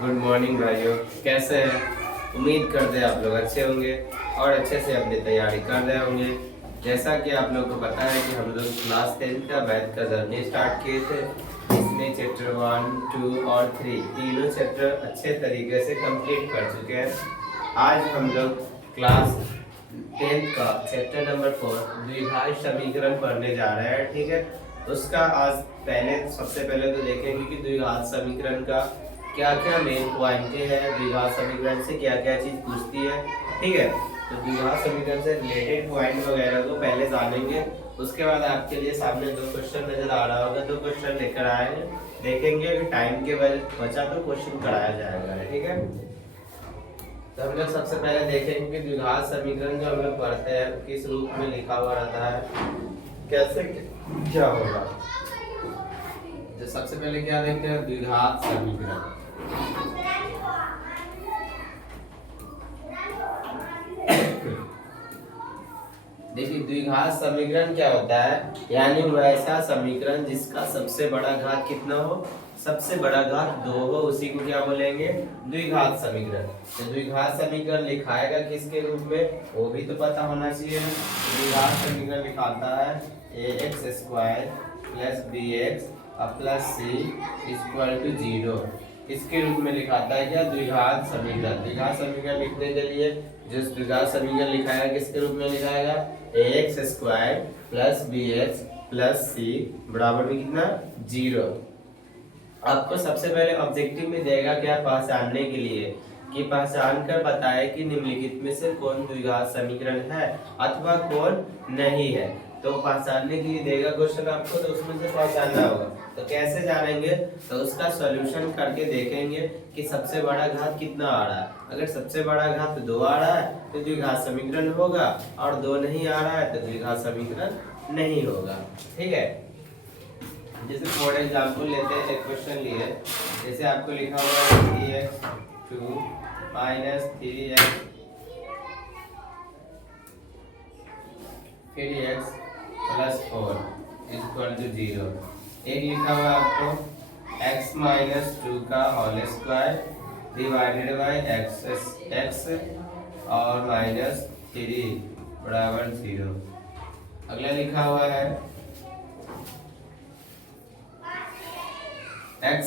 Good morning भाइयों, कैसे हैं? उम्मीद करते हैं आप लोग अच्छे होंगे और अच्छे से अपनी तैयारी कर रहे होंगे। जैसा कि आप लोगों को पता है कि हम लोग क्लास 10 का मैथ का जर्नी स्टार्ट किए थे। इसमें चैप्टर 1, 2 और 3 तीनों चैप्टर अच्छे तरीके से कंप्लीट कर चुके हैं। आज हम लोग क्लास 10 का चैप्टर नंबर 4 द्विघात समीकरण पढ़ने जा रहे हैं। ठीक है, उसका आज सबसे पहले तो देखेंगे कि द्विघात समीकरण का क्या क्या मेन पॉइंट है, द्विघात समीकरण से क्या क्या चीज पूछती है। ठीक है, तो द्विघात समीकरण से रिलेटेड पॉइंट वगैरह को पहले जानेंगे। उसके बाद आपके लिए सामने दो क्वेश्चन नजर आ रहा होगा, दो क्वेश्चन लेकर आएंगे, देखेंगे कि टाइम के बचा तो क्वेश्चन कराया जाएगा। ठीक है, तो हम लोग सबसे पहले देखेंगे कि द्विघात समीकरण जो हम लोग पढ़ते हैं किस रूप में लिखा हुआ रहता है, कैसे क्या होगा। तो सबसे पहले क्या देखते हैं, द्विघात समीकरण। देखिए, द्विघात समीकरण क्या होता है, यानी वैसा समीकरण जिसका सबसे बड़ा घात कितना हो, सबसे बड़ा घात 2 हो, उसी को क्या बोलेंगे, द्विघात समीकरण। तो द्विघात समीकरण लिखाएगा किसके रूप में, वो भी तो पता होना चाहिए। द्विघात समीकरण लिखाता है ax square plus bx plus c equal to 0। इसके रूप में लिखाता है क्या, द्विघात समीकरण। द्विघात समीकरण लिखने के लिए जो द्विघात समीकरण लिखाएगा किसके रूप में लिखाएगा, ax square plus bx plus c बराबर में कितना, 0। आपको सबसे पहले ऑब्जेक्टिव में देगा क्या, पहचानने के लिए कि पहचान कर बताए कि निम्नलिखित में से कौन द्विघात समीकरण है अथवा कौन नहीं है। तो पहचानने के लिए देगा क्वेश्चन आपको, तो उसमें से पहचानना होगा। तो कैसे जानेंगे, तो उसका सॉल्यूशन करके देखेंगे कि सबसे बड़ा घात कितना आ रहा है। अगर सबसे बड़ा घात 2 आ रहा है तो द्विघात समीकरण होगा, और 2 नहीं आ रहा है तो द्विघात समीकरण नहीं होगा। ठीक है, जैसे फॉर एग्जांपल लेते हैं, एक क्वेश्चन लिए, जैसे आपको लिखा हुआ है 3x2 minus 3x 3x plus 4 equal to 0। एक लिखा हुआ है आपको x माइनस 2 का whole square divided by x और माइनस 3 बराबर 0। अगला लिखा हुआ है x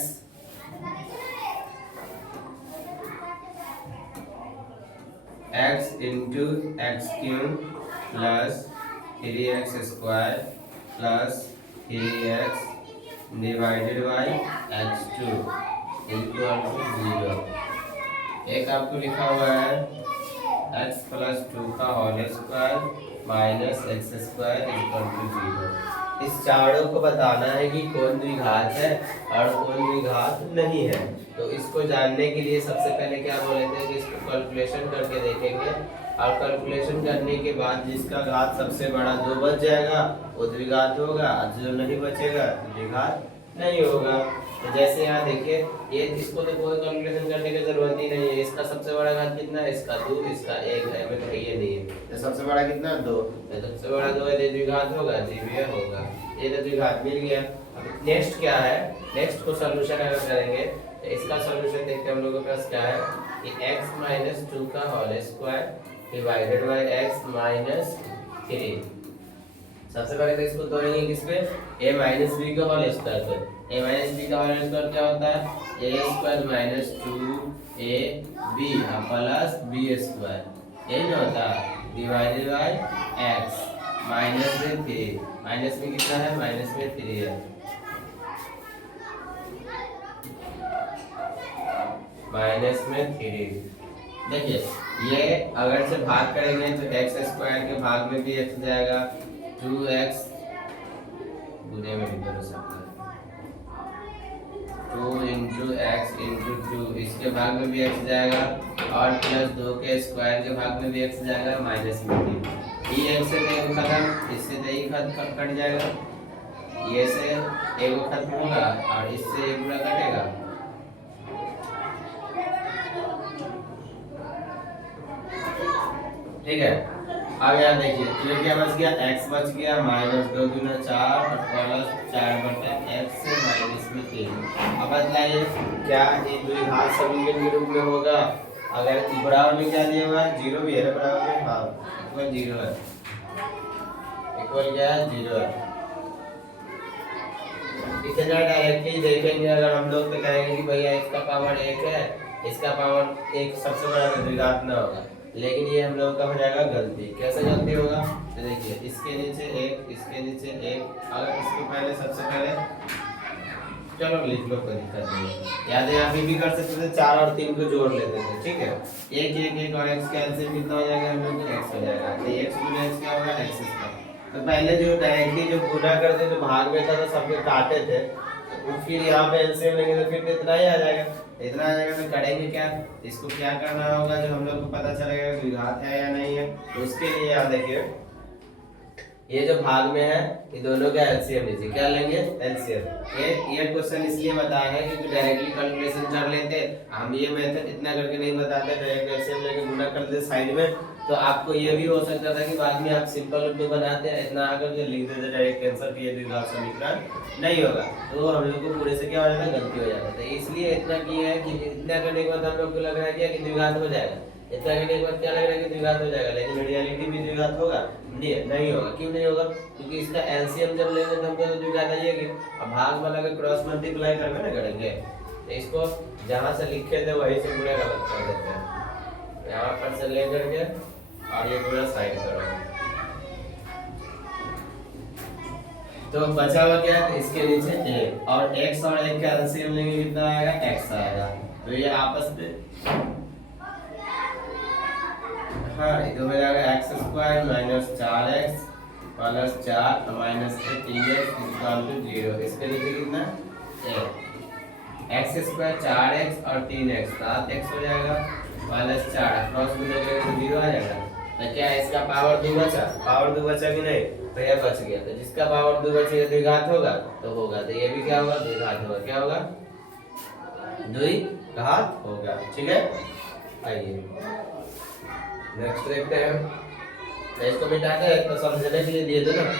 into x cube plus 3x square plus 3x divided by x2 equal to 0। एक आपको लिखा हुआ है x प्लस 2 का whole square minus x square equal to 0। इस चारों को बताना है कि कौन द्विघात है और कौन द्विघात नहीं है। तो इसको जानने के लिए सबसे पहले क्या बोले थे कि इसको कैलकुलेशन करके देखेंगे, और कैलकुलेशन करने के बाद जिसका घात सबसे बड़ा 2 बच जाएगा वो द्विघात होगा, जो नहीं बचेगा द्विघात नहीं होगा। तो जैसे यहाँ देखिए, ये इसको तो कोई कैलकुलेशन करने की जरूरत ही नहीं है। इसका सबसे बड़ा घात कितना है, इसका 2, इसका 1 है, हमें तो ये नहीं है। तो सबसे बड़ा कितना, 2। तो सबसे बड़ा 2 है, द्विघात होगा, जीवीय होगा। ये तो द्विघात मिल गया। अब नेक्स्ट क्या है, नेक्स्ट को सॉल्यूशन अगर करेंगे तो इसका सॉल्यूशन देखते हैं हम लोगों के पास क्या है कि x माइनस 2 का whole square divided by x minus 3। सबसे पहले तो इसको तोड़ेंगे किस पे, a माइनस बी का होल स्क्वायर पे। a माइनस बी का होल स्क्वायर क्या होता है, a square minus 2ab plus b square, यही ना होता है, डिवाइडेड बाय x माइनस में 3। माइनस में कितना है, माइनस में 3 है, माइनस में 3। देखिए, ये अगर से भाग करेंगे तो एक्स स्क्वायर के भाग में भी x जाएगा, 2x गुने में भी कर सकते हैं, 2 इंटू एक्स इंटू 2, इसके भाग में भी x जाएगा, और प्लस 2 के स्क्वायर के भाग में भी x जाएगा, माइनस में 3। ये x से तो खत्म, इससे तो ये कट जाएगा, ये से एक खत्म होगा और इससे एक पूरा कटेगा। ठीक है, अब यहाँ देखिए तो ये क्या बच गया, x बच गया माइनस 2 दूना 4 और प्लस 4 बटा x से माइनस में 3। अब बतलाइए क्या ये द्विघात समीकरण के रूप में होगा? अगर बराबर में क्या दिया हुआ है, जीरो भी है बराबर में, हाँ इक्वल जीरो है, इक्वल क्या है, जीरो है। इतना डायरेक्टली देखेंगे अगर हम लोग तो कहेंगे कि भैया इसका पावर 1 है, इसका पावर 1 सबसे बड़ा द्विघात ना होगा, लेकिन ये हम लोग का हो जाएगा गलती। कैसे गलती होगा, तो देखिए इसके नीचे 1, इसके नीचे 1, अगर इसको पहले सबसे पहले चलो लिख लो, कोई दिक्कत नहीं, याद है अभी भी कर सकते थे, 4 और 3 को जोड़ लेते थे, ठीक है। 1 1 1 और x का एलसीएम कितना हो जाएगा, हम लोग को x हो जाएगा, तो x गुना x क्या होगा, x स्क्वायर। तो पहले जो डायरेक्टली जो गुना करते थे भाग में था तो सबके काटे थे, तो फिर यहाँ पे एलसीएम लेंगे तो फिर इतना ही आ जाएगा, इतना आ जाएगा। तो करेंगे क्या, इसको क्या करना होगा, जो हम लोग को पता चलेगा द्विघात है या नहीं है, तो उसके लिए याद देखिए ये जो भाग में है ये दोनों का एलसीएम लीजिए, क्या लेंगे, एलसीएम। ये क्वेश्चन इसलिए बताया है क्योंकि डायरेक्टली कैलकुलेशन कर लेते, हम ये मेथड इतना करके नहीं बताते, डायरेक्ट एलसीएम लेके गुना कर देते साइड में, तो आपको ये भी हो सकता था कि बाद में आप सिंपल रूप में बनाते हैं, इतना आकर के लिख देते डायरेक्ट आंसर कि ये द्विघात समीकरण नहीं होगा, तो हम लोग को पूरे से क्या हो जाता है, गलती हो जाता है। इसलिए इतना किया है कि इतना करने के बाद हम लोग को लग रहा है कि द्विघात हो जाएगा, इतना करने के बाद क्या लग रहा है कि द्विघात हो जाएगा, लेकिन रियलिटी में द्विघात होगा नहीं होगा। क्यों नहीं होगा, क्योंकि इसका एलसीएम जब लेंगे तो हमको द्विघात आएगी। अब भाग वाला का क्रॉस मल्टीप्लाई करके ना करेंगे, तो इसको जहां से लिखे थे वहीं से पूरा गलत कर देते हैं, यहाँ पर से ले करके और ये पूरा साइड करो, तो बचा हुआ क्या है, इसके नीचे a और x और 1 का एलसीएम लेंगे कितना आएगा, x आएगा। तो ये आपस में हाँ ये तो हो जाएगा x square minus 4x plus 4 minus 3x equal to 0। इसके नीचे कितना a, x स्क्वायर 4x और 3x 7x हो जाएगा माइनस 4 क्रॉस गुना करेंगे तो 0 आ जाएगा। तो क्या इसका पावर 2 बचा, पावर 2 बचा कि नहीं, तो ये बच गया। तो जिसका पावर 2 बचेगा द्विघात होगा तो होगा, तो ये भी क्या होगा, द्विघात होगा। क्या होगा, द्विघात होगा, ठीक है। आइए नेक्स्ट देखते हैं, तो इसको मिटाते हैं तो समझने के लिए दिए थे ना,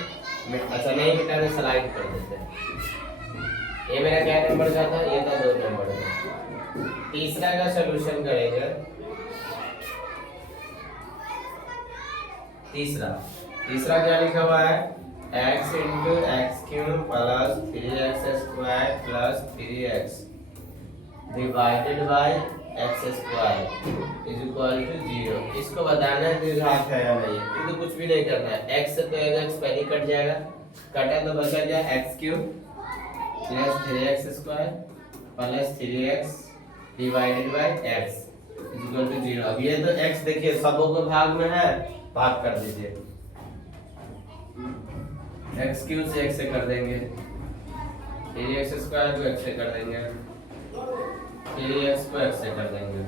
अच्छा नहीं मिटाने स्लाइड कर देते हैं। ये मेरा क्या नंबर का था, ये था 2 नंबर का। तीसरा का सॉल्यूशन करेंगे, तीसरा क्या लिखा हुआ है, x into x cube plus 3x square plus 3x divided by x square is equal to 0। इसको बताना है द्विघात है या नहीं, तो कुछ भी नहीं करना है। x से तो x पहले कट जाएगा, कटा तो बचा क्या, x cube plus 3x square plus 3x divided by x is equal to 0। अब ये तो x देखिए सबों को भाग में है, भाग कर दीजिए, x क्यूब से x से कर देंगे, 3x स्क्वायर को x से कर देंगे, 3x को x से कर देंगे।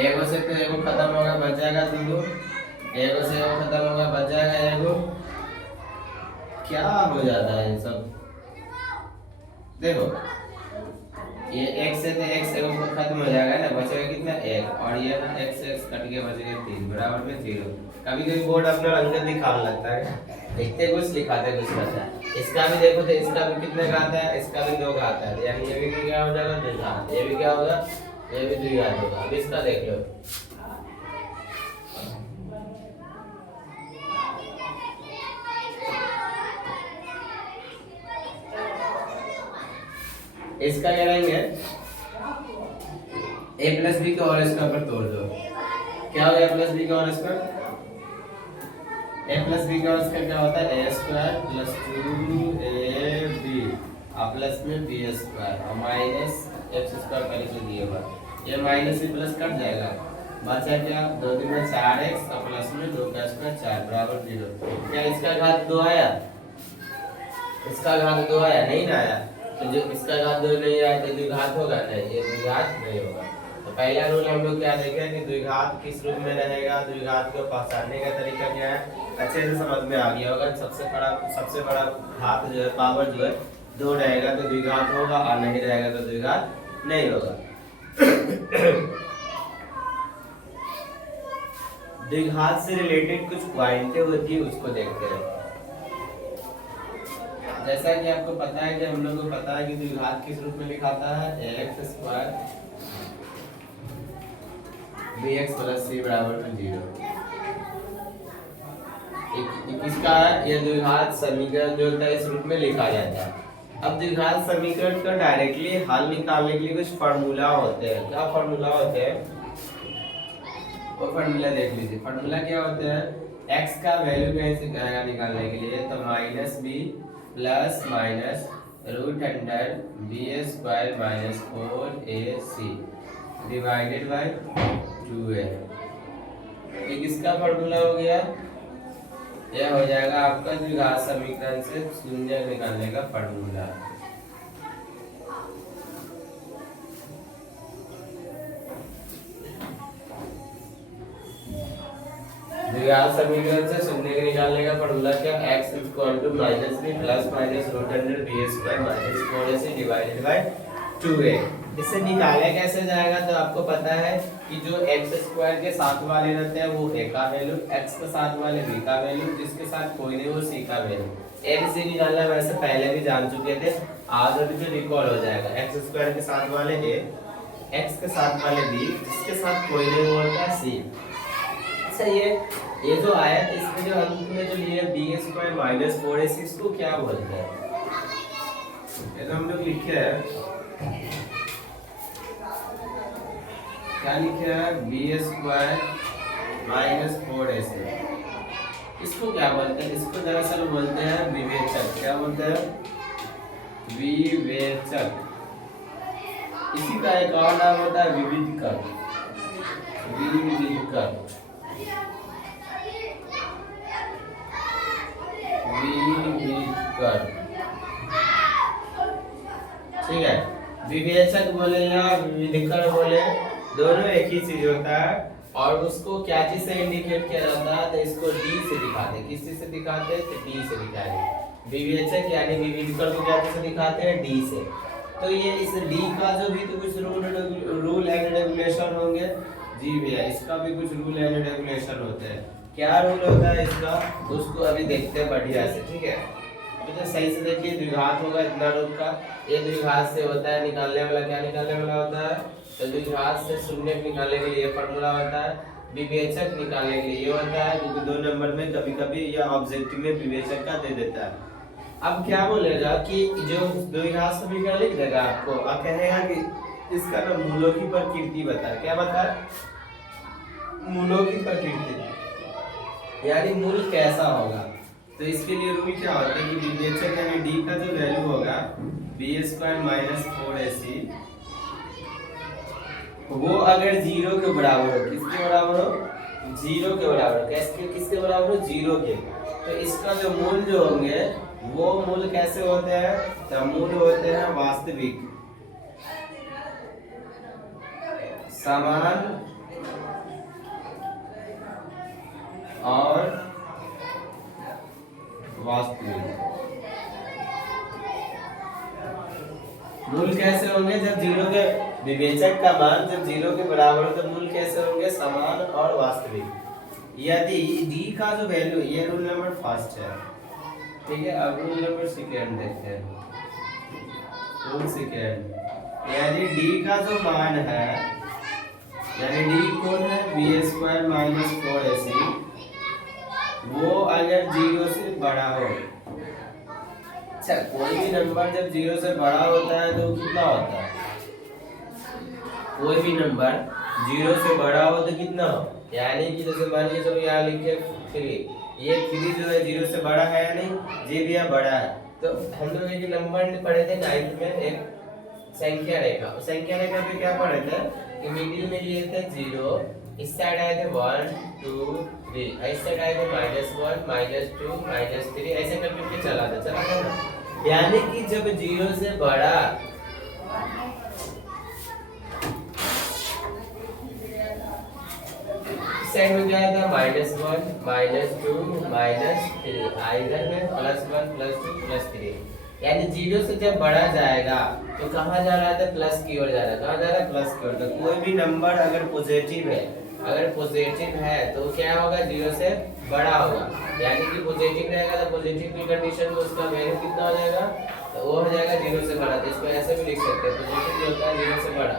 एगो से तो एगो खत्म होगा, बच जाएगा 2, एगो से एगो खत्म होगा, बच जाएगा एगो। क्या हो जाता है सब, देखो ये x से तो x एगो खत्म हो जाएगा ना, बचेगा कितना 1, और ये ना x से x कट के बचेगा 3 बराबर में 0। कभी कभी बोर्ड अपना रंग दिखाने लगता है, लिखते कुछ लिखाते कुछ रहता है। इसका भी देखो तो इसका भी कितने का आता है, इसका भी 2 का आता है, यानी ये भी क्या हो जाएगा, द्विघात। ये भी क्या होगा, ये भी द्विघात होगा। अब इसका देख लो, इसका क्या लेंगे, a प्लस बी का होल स्क्वायर पर तोड़ दो, क्या होगा a प्लस बी का whole square, a plus b का होल स्क्वायर क्या होता है, a स्क्वायर प्लस 2ab और प्लस में b स्क्वायर और माइनस x स्क्वायर पहले से दिया हुआ, ये माइनस से प्लस कट जाएगा, बचा क्या 2 दूनी 4x और प्लस में 2 का स्क्वायर 4 बराबर 0। क्या इसका घात 2 आया, इसका घात 2 आया, नहीं ना आया, तो जो इसका घात 2 नहीं आया तो द्विघात होगा, नहीं ये द्विघात नहीं होगा। तो पहला रूल हम लोग क्या देखे कि द्विघात किस रूप में रहेगा, द्विघात को पहचानने का तरीका क्या है, अच्छे से समझ में आ गया होगा। सबसे बड़ा घात जो है, पावर जो है 2 रहेगा तो द्विघात होगा, और नहीं रहेगा तो द्विघात नहीं होगा। द्विघात से रिलेटेड कुछ पॉइंटें होती है उसको देखते हैं। जैसा कि आपको पता है कि हम लोग को पता है कि द्विघात किस रूप में लिखाता है, ax square bx plus c बराबर 0। किसका है ये द्विघात समीकरण जो होता है इस रूप में लिखा जाता है। अब द्विघात समीकरण का डायरेक्टली हल निकालने के लिए कुछ फार्मूला होते हैं। क्या फार्मूला होते हैं वो फार्मूला देख लीजिए। फार्मूला क्या होते हैं, x का वैल्यू कैसे निकालने के लिए, तो minus b plus minus root under b square minus 4ac divided by 2a। ये किसका फार्मूला हो गया, यह हो जाएगा आपका द्विघात समीकरण से शून्य निकालने का फार्मूला। द्विघात समीकरण से शून्य निकालने का फार्मूला क्या, x equal to minus b plus minus root under b square minus 4ac divided by 2a। इससे निकाला कैसे जाएगा, तो आपको पता है कि जो x स्क्वायर के साथ वाले रहते हैं वो a का वैल्यू, x के साथ वाले b का वैल्यू, जिसके साथ कोई नहीं वो c का वैल्यू। a से निकालना वैसे पहले भी जान चुके थे, आज और भी रिकॉल हो जाएगा। x स्क्वायर के साथ वाले a, x के साथ वाले b, जिसके साथ कोई नहीं वो होता है c। अच्छा ये जो आया इसमें जो अंत में जो लिए बी स्क्वायर माइनस 4ac इसको क्या बोलते हैं, ये तो हम लोग लिखे हैं, क्या लिखे है, बी स्क्वायर माइनस 4ac। इसको क्या बोलते हैं, इसको दरअसल बोलते हैं विवेचक। क्या बोलते हैं, विवेचक। इसी का एक और नाम होता है विविधकर। विविधकर ठीक है। विवेचक बोले या विविधकर बोले, दोनों एक ही चीज होता है। और उसको क्या चीज से इंडिकेट किया जाता है, तो इसको डी से दिखाते हैं। किस चीज से दिखाते हैं, तो डी से दिखाएंगे। विवेचक यानी विविधकर को क्या चीज से दिखाते हैं, डी से। तो ये इस डी का जो भी तो कुछ रूल एंड रेगुलेशन होंगे जी भैया, इसका भी कुछ रूल एंड रेगुलेशन होते हैं। क्या रूल होता है इसका, उसको अभी देखते हैं बढ़िया से, ठीक है। अभी तो सही से देखिए, द्विघात होगा इतना रूप का, ये द्विघात से होता है, निकालने वाला क्या निकालने वाला होता है, तो द्विघात से शून्य निकालने के लिए फार्मूला होता है। विवेचक निकालने के लिए ये होता है, क्योंकि 2 नंबर में कभी कभी या ऑब्जेक्टिव में विवेचक का दे देता है। अब क्या बोलेगा कि जो द्विघात समीकरण लिख देगा आपको, अब कहेगा कि इसका ना मूलों की प्रकृति बता। क्या बता, मूलों की प्रकृति यानी मूल कैसा होगा। तो इसके लिए रूल क्या होता है कि विवेचक यानी डी का जो वैल्यू होगा बी स्क्वायर माइनस 4ac, वो अगर 0 के बराबर हो, किसके बराबर हो, 0 के बराबर हो। किसके बराबर हो, 0 के। तो इसका जो मूल जो होंगे वो मूल कैसे होते हैं, तो मूल होते हैं वास्तविक, समान और वास्तविक। मूल कैसे होंगे, जब 0 के, विवेचक का मान जब 0 के बराबर हो तो मूल कैसे होंगे, समान और वास्तविक। यदि डी का जो वैल्यू, ये रूल नंबर फर्स्ट है, ठीक है। अब रूल नंबर सेकेंड देखते हैं। रूल सेकेंड, यदि डी का जो मान है, यानी डी कौन है, बी स्क्वायर माइनस 4ac, वो अगर 0 से बड़ा हो। अच्छा, कोई भी नंबर जब 0 से बड़ा होता है तो कितना होता है, कोई भी नंबर 0 से बड़ा हो तो कितना हो, यानी कि जैसे मान लीजिए चलो यहाँ लिखे 3, ये 3 जो है 0 से बड़ा है या नहीं, जी भैया बड़ा है। तो हम लोग एक नंबर पढ़े थे 9th में, एक संख्या रेखा। संख्या रेखा पे क्या पढ़े थे कि मिडिल में लिए थे 0, इस साइड आए थे 1 2 3, इस साइड आए थे -1 -2 -3, ऐसे करके चला था ना। यानी कि जब 0 से बड़ा साइड में क्या था, -1 -2 -3, इधर में +1 +2 +3। यानी 0 से जब बढ़ा जाएगा तो कहाँ जा रहा था, प्लस की ओर जा रहा है। कहाँ जा रहा है, प्लस की ओर। तो कोई भी नंबर अगर पॉजिटिव है अगर पॉजिटिव है तो क्या होगा, 0 से बड़ा होगा, यानी कि पॉजिटिव रहेगा तो पॉजिटिव की कंडीशन में उसका वैल्यू कितना हो जाएगा, तो वो हो जाएगा 0 से बड़ा। तो इसको ऐसे भी लिख सकते हैं, पॉजिटिव जो होता है 0 से बड़ा।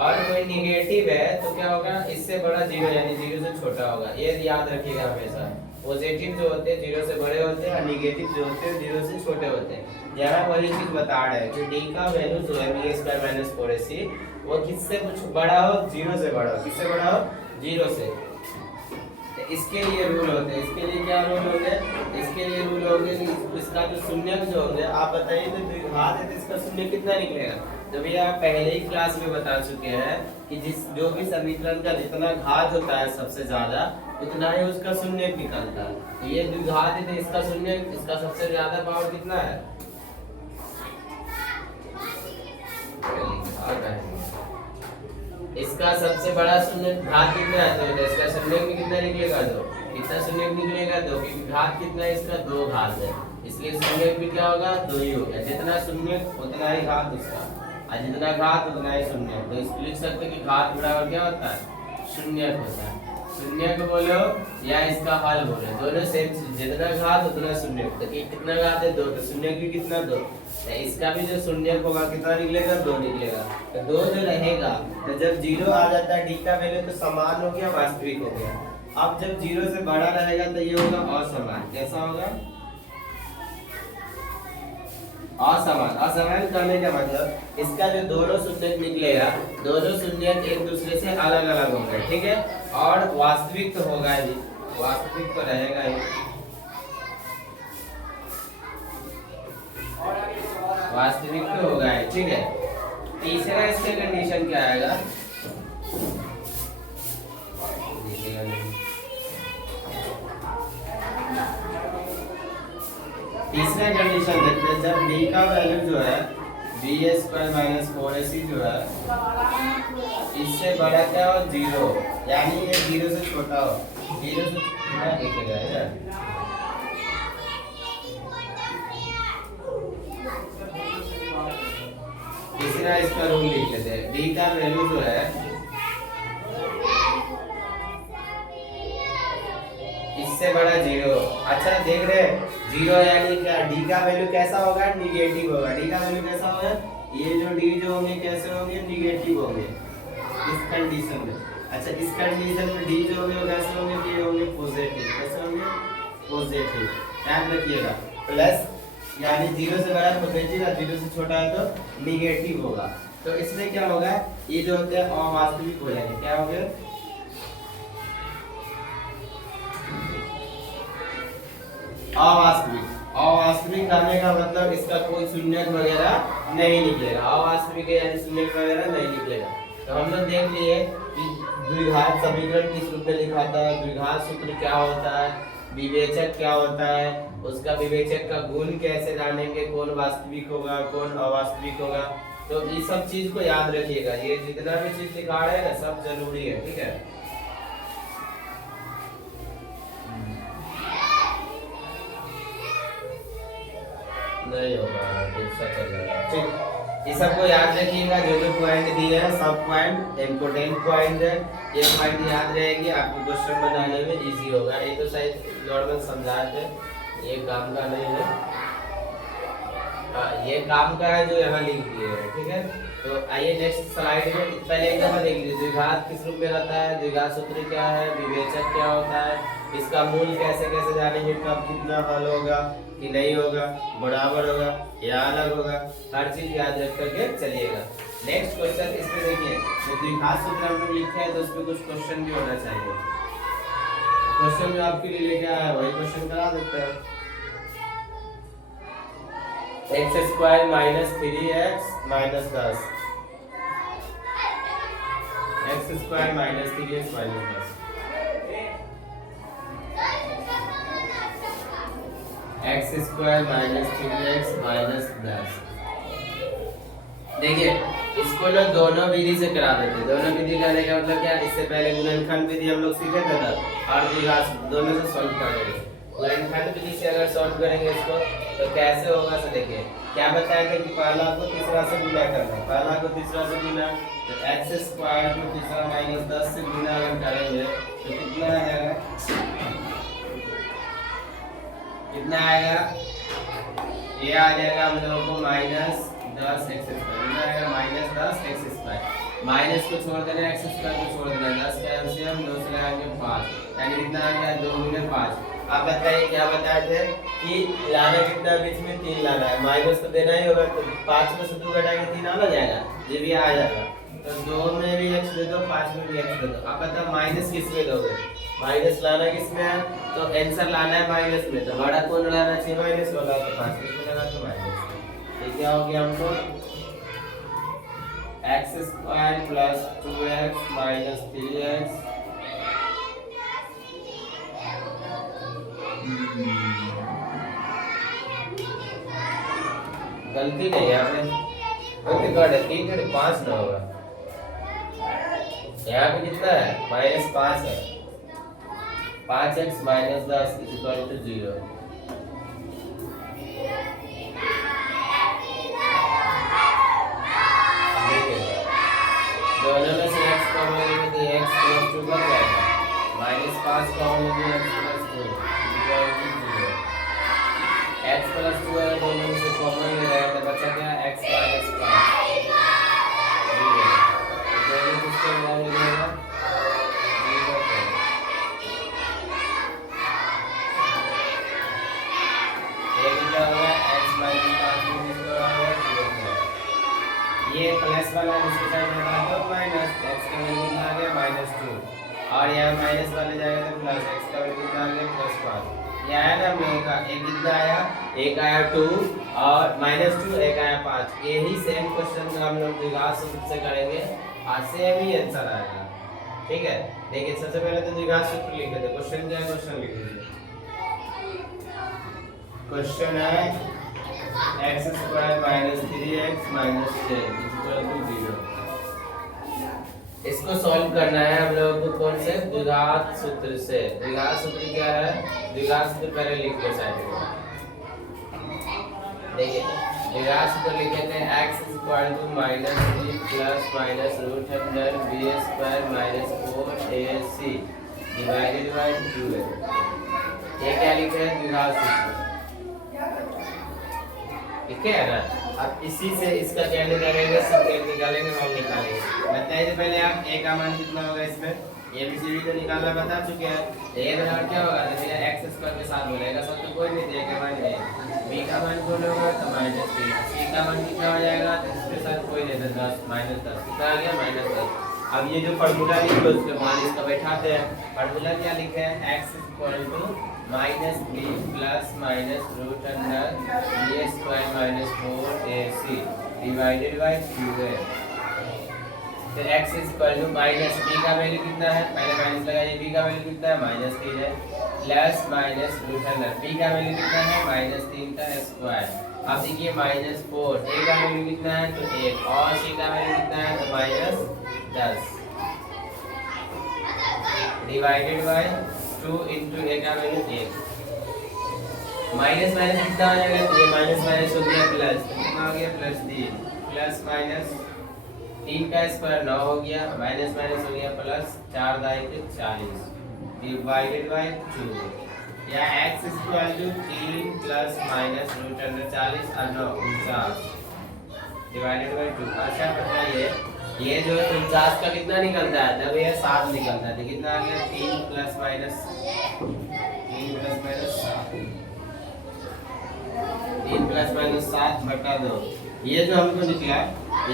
और कोई निगेटिव है तो क्या होगा, इससे बड़ा 0 यानी 0 से छोटा होगा। ये याद रखिएगा हमेशा, पॉजिटिव जो होते हैं 0 से बड़े होते हैं और निगेटिव जो होते हैं 0 से छोटे होते हैं। यहाँ वही चीज बता रहे हैं कि डी का वैल्यू जो है b² - 4ac वो किससे कुछ बड़ा हो, 0 से बड़ा हो। किससे बड़ा हो, 0 से। तो इसके लिए रूल होते हैं, इसके लिए क्या रूल होंगे, इसके लिए रूल होंगे कि इसका जो शून्यक जो होंगे, आप बताइए तो द्विघात है तो इसका शून्य कितना निकलेगा। तो भैया आप पहले ही क्लास में बता चुके हैं कि जो भी समीकरण का जितना घात होता है सबसे ज्यादा, उतना ही उसका शून्यक निकलता है। तो ये द्विघात है तो इसका शून्यक, इसका सबसे ज्यादा पावर कितना है, इसका सबसे बड़ा शून्य घात कितना है, तो इसका शून्य में कितना निकलेगा, 2। कितना शून्य निकलेगा, 2, क्योंकि घात कितना है इसका, 2 घात है, इसलिए शून्य भी क्या होगा, 2 ही होगा। जितना शून्य उतना ही घात उसका, और जितना घात उतना ही शून्य। तो इसको लिख सकते हैं कि घात बराबर क्या होता है, शून्य होता है। शून्य को बोलो या इसका हल बोलो, दोनों सेम चीज, जितना घात उतना शून्य। तो कितना घात है, 2, तो शून्य की कितना, 2। तो इसका भी जो शून्य होगा कितना निकलेगा, 2 निकलेगा। तो 2 जो रहेगा, तो जब 0 आ जाता है डी का वैल्यू तो समान हो गया, वास्तविक हो गया। अब जब 0 से बड़ा रहेगा तो ये होगा असमान। कैसा होगा, असमान। असमान करने का मतलब इसका जो दोनों शून्य निकलेगा, दोनों शून्य एक दूसरे से अलग अलग होंगे, ठीक है। और वास्तविक तो होगा ही, वास्तविक तो रहेगा ही, वास्तविक तो होगा है, ठीक है। तीसरा इसका कंडीशन क्या आएगा, तीसरा कंडीशन देखते हैं। जब b का वैल्यू जो है b² - 4ac जो है इससे बड़ा क्या हो, 0, यानी ये 0 से छोटा हो, 0 से छोटा लिखेगा यार। तीसरा इसका रूल लिख लेते हैं, d का वैल्यू जो है इससे बड़ा 0। अच्छा देख रहे हैं, 0 यानी क्या, d का वैल्यू कैसा होगा, निगेटिव होगा। d का वैल्यू कैसा होगा, ये जो d जो होंगे कैसे होंगे, निगेटिव होंगे इस कंडीशन में। अच्छा इस कंडीशन में d जो होंगे वो कैसे होंगे, ये होंगे पॉजिटिव। कैसे होंगे, पॉजिटिव। ध्यान रखिएगा, प्लस यानी 0 से बड़ा पॉजिटिव और 0 से छोटा है तो निगेटिव होगा। तो इसमें क्या होगा, ये जो होते हैं अवास्तविक हो जाएंगे। क्या हो गए, अवास्तविक। अवास्तविक आने का मतलब इसका कोई शून्यक वगैरह नहीं निकलेगा, अवास्तविक यानी शून्यक वगैरह नहीं निकलेगा। तो हम लोग देख लिए कि द्विघात समीकरण किस रूप में लिखाता है, द्विघात सूत्र क्या होता है, विवेचक क्या होता है, उसका विवेचक का गुण कैसे जानेंगे, कौन वास्तविक होगा कौन अवास्तविक होगा। तो ये सब चीज को याद रखिएगा, ये जितना भी चीज दिखा रहे हैं ना सब जरूरी है, ठीक है। नहीं होगा, दूसरा चल जाएगा, ठीक। ये सबको याद रखिएगा, जो जो पॉइंट दिए हैं सब पॉइंट इम्पोर्टेंट पॉइंट है। ये पॉइंट याद रहेगी, आपको क्वेश्चन बनाने में इजी होगा। ये तो शायद नॉर्मल समझाते हैं, ये काम का नहीं है। हाँ ये काम का है जो यहाँ लिख दिए हैं, ठीक है। तो आइए नेक्स्ट स्लाइड में पहले एक दफा देख लीजिए, द्विघात किस रूप में रहता है, द्विघात सूत्र क्या है, विवेचक क्या होता है, इसका मूल कैसे कैसे जानेंगे, कब कितना हल होगा कि नहीं होगा, बराबर होगा या अलग होगा, हर चीज याद रख करके चलिएगा। नेक्स्ट क्वेश्चन इसमें देखिए, जो द्विघात सूत्र हम लोग लिखे हैं तो उसमें कुछ क्वेश्चन भी होना चाहिए। क्वेश्चन जो आपके लिए लेके आया है वही क्वेश्चन करा देते हैं। x² - 3x - 10 x² - 3x - 10 x² - 3x - 10। देखिए इसको लोग दोनों विधि से करा देते। दोनों विधि करने का मतलब क्या, इससे पहले गुणनखंड विधि हम लोग सीखे थे ना, और द्विघात दोनों से सॉल्व कर देंगे। गुणनखंड विधि से अगर सॉल्व करेंगे इसको तो कैसे होगा, तो देखिए क्या बताया था कि पहला को तीसरा से गुना करना, पहला को तीसरा से गुना, तो एक्स स्क्वायर को तीसरा माइनस 10 से गुना अगर करेंगे तो कितना आ जाएगा, कितना आएगा, ये आ जाएगा हम लोगों को माइनस 10 एक्स स्क्वायर, कितना आएगा माइनस 10 एक्स स्क्वायर, माइनस को छोड़ देना एक्स स्क्वायर को छोड़ देना, 10 का एलसीएम 2 से लगाएंगे 5, यानी कितना आ गया 2 गुने 5। आप बताइए क्या बताए थे कि लाना कितना बीच में 3 लाना है, माइनस तो देना ही होगा, तो 5 में से 2 घटाएंगे 3 आ जाएगा, ये भी आ जाएगा, तो 2 में भी x दे दो 5 में भी x दे दो। आप बताओ माइनस किस में दोगे, माइनस लाना किस में है, तो आंसर लाना है माइनस में, तो बड़ा कौन लाना चाहिए माइनस वाला, तो 5 में लगा तो माइनस, ये क्या हो गया हमको x square plus 2x minus 3x गलती नहीं है आपने, गलती कर है 3 घटे 5 ना होगा, यहाँ पे कितना है -5 है, 5x माइनस 10 इक्वल टू 0। दोनों में से x कॉमन लेंगे तो x प्लस 2 बन जाएगा, -5 कॉमन लेंगे x plus 2 equal to 0। x plus 2 है, दोनों में से कॉमन ले रहे हैं तो बचा क्या x माइनस 5 दोनों किसके मान लीजिएगा 0 पर, ये क्या होगा x माइनस 5 में किसका होगा 0, ये प्लस वाला दूसरी साइड में था तो माइनस, x का वैल्यू कितना आ गया -2, और यहाँ माइनस वाले जाएगा तो प्लस, x का वैल्यू कितना आ गया +5। ये आया ना हम लोगों का, एक कितना आया, एक आया 2 और -2, एक आया 5। यही सेम क्वेश्चन का हम लोग द्विघात सूत्र से करेंगे और सेम ही आंसर आएगा, ठीक है। देखिए सबसे पहले तो द्विघात सूत्र लिख देते, क्वेश्चन क्या है, क्वेश्चन लिख दीजिए, क्वेश्चन है x square minus 3x minus 10 equal to 0। इसको सॉल्व करना है हम लोगों को कौन से, द्विघात सूत्र से। द्विघात सूत्र क्या है, द्विघात सूत्र पहले लिख लो साइड में, देखिए द्विघात सूत्र लिखे थे x equal to -3 plus minus root under b square minus 4ac divided by 2a। ये क्या लिखे हैं द्विघात सूत्र, ठीक है ना। अब इसी से इसका क्या निकालेंगे, संकेत निकालेंगे और निकालेंगे। बताइए तो पहले आप a का मान कितना होगा, इसमें ABCD तो निकालना बता चुके हैं, a बराबर क्या होगा, तो मेरा x स्क्वायर के साथ बोलेगा सब, तो कोई नहीं देगा मान a, b का मान कौन होगा तो -3, c का मान कितना हो जाएगा तो इसके साथ कोई नहीं, 10 -10 कितना आ गया -10। अब ये जो फार्मूला लिख लो उसके मान इसका बैठाते हैं, फार्मूला क्या लिखे हैं, x equal to -3 plus minus root under b square minus 4ac divided by 2a। तो x equal to minus b का वैल्यू कितना है, पहले माइनस लगाइए, b का वैल्यू कितना है -3 है, plus minus root under b का वैल्यू कितना है -3 का स्क्वायर। अब देखिए -4, a का वैल्यू कितना है तो 1 और c का वैल्यू कितना है तो -10 डिवाइडेड बाय 2 into a का वैल्यू 1, माइनस माइनस कितना आ जाएगा, तो ये माइनस माइनस हो गया प्लस, कितना हो गया +3 प्लस माइनस 3 का स्क्वायर 9 हो गया, माइनस माइनस हो गया प्लस, 4 दाई के 40 डिवाइडेड बाय 2। या x equal to 3 plus minus root under 40 और 9 49 डिवाइडेड बाय 2। अच्छा बताइए ये जो 49 का कितना निकलता है, जब ये 7 निकलता है तो कितना आ गया 3 प्लस माइनस 7 बटा 2। ये जो हमको निकला,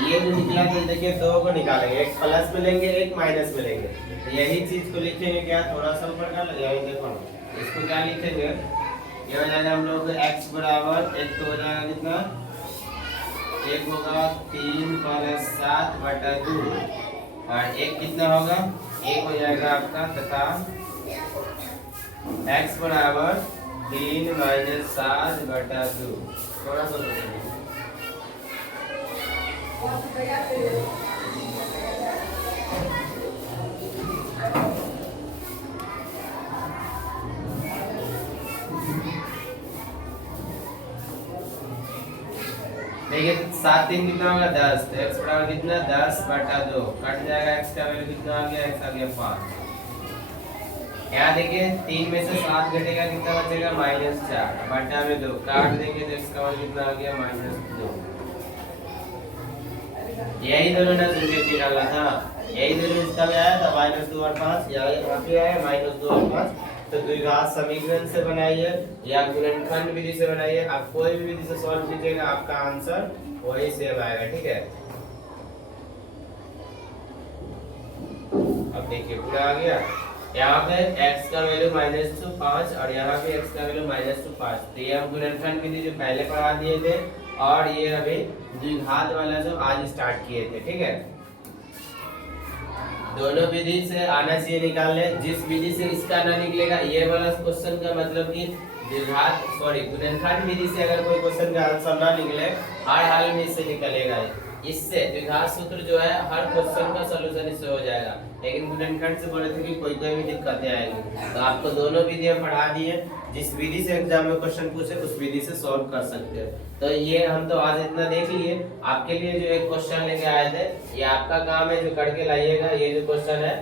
ये जो निकला तो देखिए 2 को निकालेंगे, एक प्लस में लेंगे एक माइनस में लेंगे, तो यही चीज को लिखेंगे क्या, थोड़ा सा ऊपर का लगाएंगे, देखो इसको क्या लिखेंगे, ये हो जाएगा हम लोग x बराबर, एक तो हो जाएगा कितना, एक होगा 3 प्लस 7 बटा 2 और एक कितना होगा, एक हो जाएगा आपका, तथा x बराबर 3 माइनस 7 बटा 2। थोड़ा सा देखिए 7 3 कितना होगा 10, तो x बराबर कितना 10/2 कट जाएगा, x का वैल्यू कितना आ गया, x आ गया 5। यहाँ देखिए 3 में से 7 घटेगा कितना बचेगा -4/2 काट देंगे तो x का वैल्यू कितना आ गया -2। यही दोनों ना संकेत निकाला था, यही दोनों इसका में आया था -2 और 5, यहाँ पे आया -2 और 5। तो द्विघात समीकरण से बनाइए या गुणनखंड विधि से बनाइए, आप कोई भी विधि से सॉल्व कीजिएगा आपका आंसर वही सेम आएगा। ठीक है, अब देखिए पूरा आ गया। यहाँ पे x का वैल्यू -5 और यहाँ पे x का वैल्यू -5, तो ये हम गुणनखंड विधि जो पहले पढ़ा दिए थे और ये अभी द्विघात वाला जो आज स्टार्ट किए थे। ठीक है, दोनों विधि से आना चाहिए निकालने, जिस विधि से इसका ना निकलेगा ये वाला क्वेश्चन का मतलब कि द्विघात गुणनखंड विधि से अगर कोई क्वेश्चन का आंसर ना निकले हर हाल में इससे निकलेगा। इससे द्विघात सूत्र जो है हर क्वेश्चन का सलूशन इससे हो जाएगा, लेकिन गुणनखंड से बोले थे कि कोई भी दिक्कतें आएंगी। तो आपको दोनों विधियां पढ़ा दिए, जिस विधि से एग्जाम में क्वेश्चन पूछे उस विधि से सॉल्व कर सकते हैं। तो ये हम तो आज इतना देख लिए, आपके लिए जो एक क्वेश्चन लेके आए थे ये आपका काम है जो करके लाइएगा। ये जो क्वेश्चन है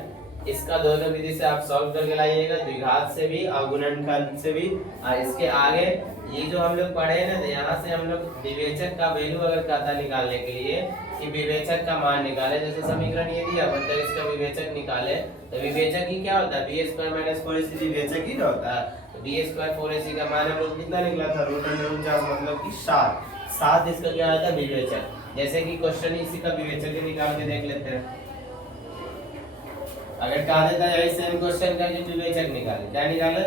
इसका दोनों विधि से आप सॉल्व करके लाइएगा, द्विघात से भी और गुणनखंड से भी। और इसके आगे ये जो हम लोग पढ़े हैं ना, तो यहाँ से हम लोग विवेचक का वैल्यू अगर कहता निकालने के लिए कि विवेचक का मान निकाले, जैसे समीकरण ये दिया मतलब इसका विवेचक निकाले, तो विवेचक ही क्या होता है b² - 4ac विवेचक ही होता है। तो b² 4ac का मान हम लोग कितना निकला था √49 मतलब कि 7 इसका क्या आता है विवेचक। जैसे कि क्वेश्चन इसी का विवेचक निकाल के देख लेते हैं। अगर कहा देता है ऐसे क्वेश्चन का कि विवेचक निकाले, क्या निकाले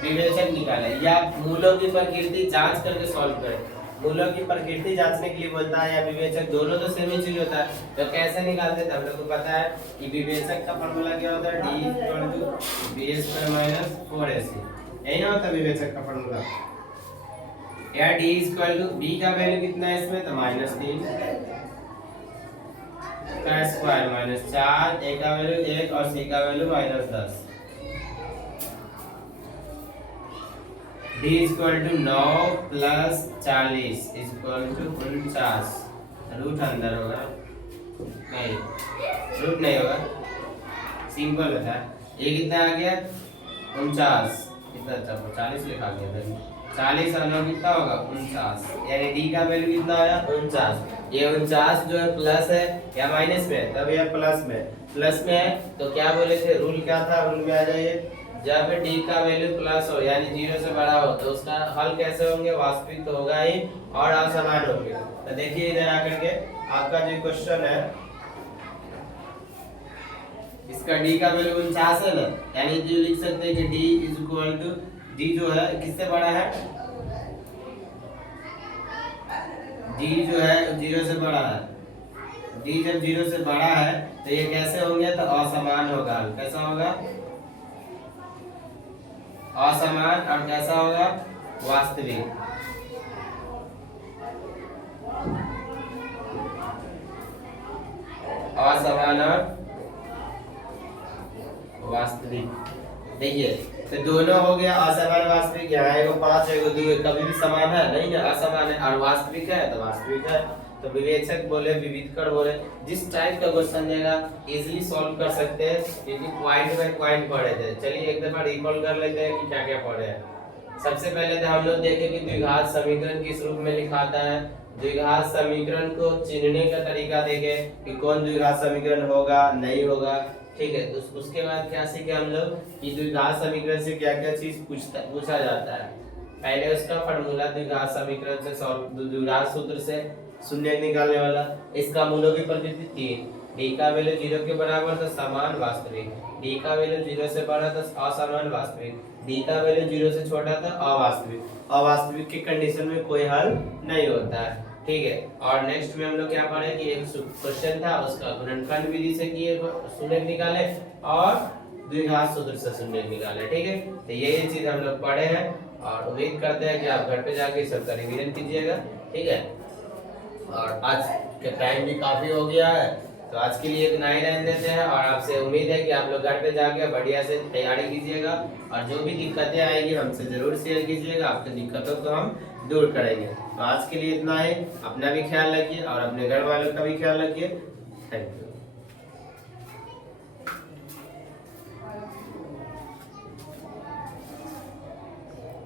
विवेचक निकाले, या मूलों की प्रकृति जांच करके सॉल्व करें। मूलों की प्रकृति जांचने के लिए बोलता है या विवेचक, दोनों तो सेम ही चीज होता है। तो कैसे निकालते थे हम लोग को पता है कि विवेचक का फॉर्मूला क्या होता है d = b² - 4ac, यही ना होता है विवेचक का फॉर्मूला। या d = b का वैल्यू कितना है इसमें तो -3 का स्क्वायर -4, a का वैल्यू 1 और c का वैल्यू -10। d = 9 + 40 = 49। रूट अंदर होगा नहीं, रूट नहीं होगा, सिंपल होता है। ये कितना आ गया 49, कितना अच्छा 40 लिखा गया था, 40 और 9 कितना होगा 49, यानी d का वैल्यू कितना आया 49। ये 49 जो है प्लस है या माइनस में, तब ये प्लस में है। तो क्या बोले थे, रूल क्या था, रूल में आ जाइए, जब d का वैल्यू प्लस हो यानी 0 से बड़ा हो तो उसका हल कैसे होंगे, वास्तविक तो होगा ही और असमान होंगे। तो देखिए इधर आकर के आपका जो क्वेश्चन है इसका d का वैल्यू 49 है ना, यानी जो लिख सकते हैं कि d जो है किससे बड़ा है, d जो है 0 से बड़ा है। d जब 0 से बड़ा है तो ये कैसे होंगे, तो असमान होगा। कैसा होगा, असमान, और कैसा होगा वास्तविक। असमान और वास्तविक। देखिए तो दोनों हो गया असमान वास्तविक, यहाँ एगो 5 एगो 2 कभी भी समान है नहीं ना, असमान है। और वास्तविक है तो वास्तविक है। तो विवेचक बोले विविधकर बोले, जिस टाइप का क्वेश्चन देगा इजीली सॉल्व कर सकते हैं, क्योंकि पॉइंट बाय पॉइंट पढ़े थे। चलिए एक दफा रिकॉल कर लेते हैं कि क्या क्या पढ़े हैं। सबसे पहले तो हम लोग देखें कि द्विघात समीकरण किस रूप में लिखाता है। द्विघात समीकरण को चिन्हने का तरीका देखे कि कौन द्विघात समीकरण होगा नहीं होगा। ठीक है, तो उसके बाद क्या सीखे हम लोग कि द्विघात समीकरण से क्या क्या चीज पूछा जाता है। पहले उसका फॉर्मूला द्विघात समीकरण से द्विघात सूत्र से शून्य निकालने वाला, इसका मूलों की प्रकृति 3, d का वैल्यू 0 के बराबर तो समान वास्तविक, d का वैल्यू 0 से बड़ा तो असमान वास्तविक, d का वैल्यू 0 से छोटा तो अवास्तविक। अवास्तविक की कंडीशन में कोई हल नहीं होता है। ठीक है, और नेक्स्ट में हम लोग क्या पढ़े कि एक क्वेश्चन था उसका गुणनखंड विधि से किए शून्य निकाले और द्विघात सूत्र से शून्य निकाले। ठीक है, तो ये चीज हम लोग पढ़े हैं और उम्मीद करते हैं कि आप घर पे जाके सबका रिवीजन कीजिएगा। ठीक है, और आज के टाइम भी काफी हो गया है तो आज के लिए इतना ही रहने देते हैं और आपसे उम्मीद है कि आप लोग घर पे जाके बढ़िया से तैयारी कीजिएगा और जो भी दिक्कतें आएगी हमसे जरूर शेयर कीजिएगा, आपकी दिक्कतों को हम दूर करेंगे। तो आज के लिए इतना ही, अपना भी ख्याल रखिए और अपने घर वालों का भी ख्याल रखिए। Thank you.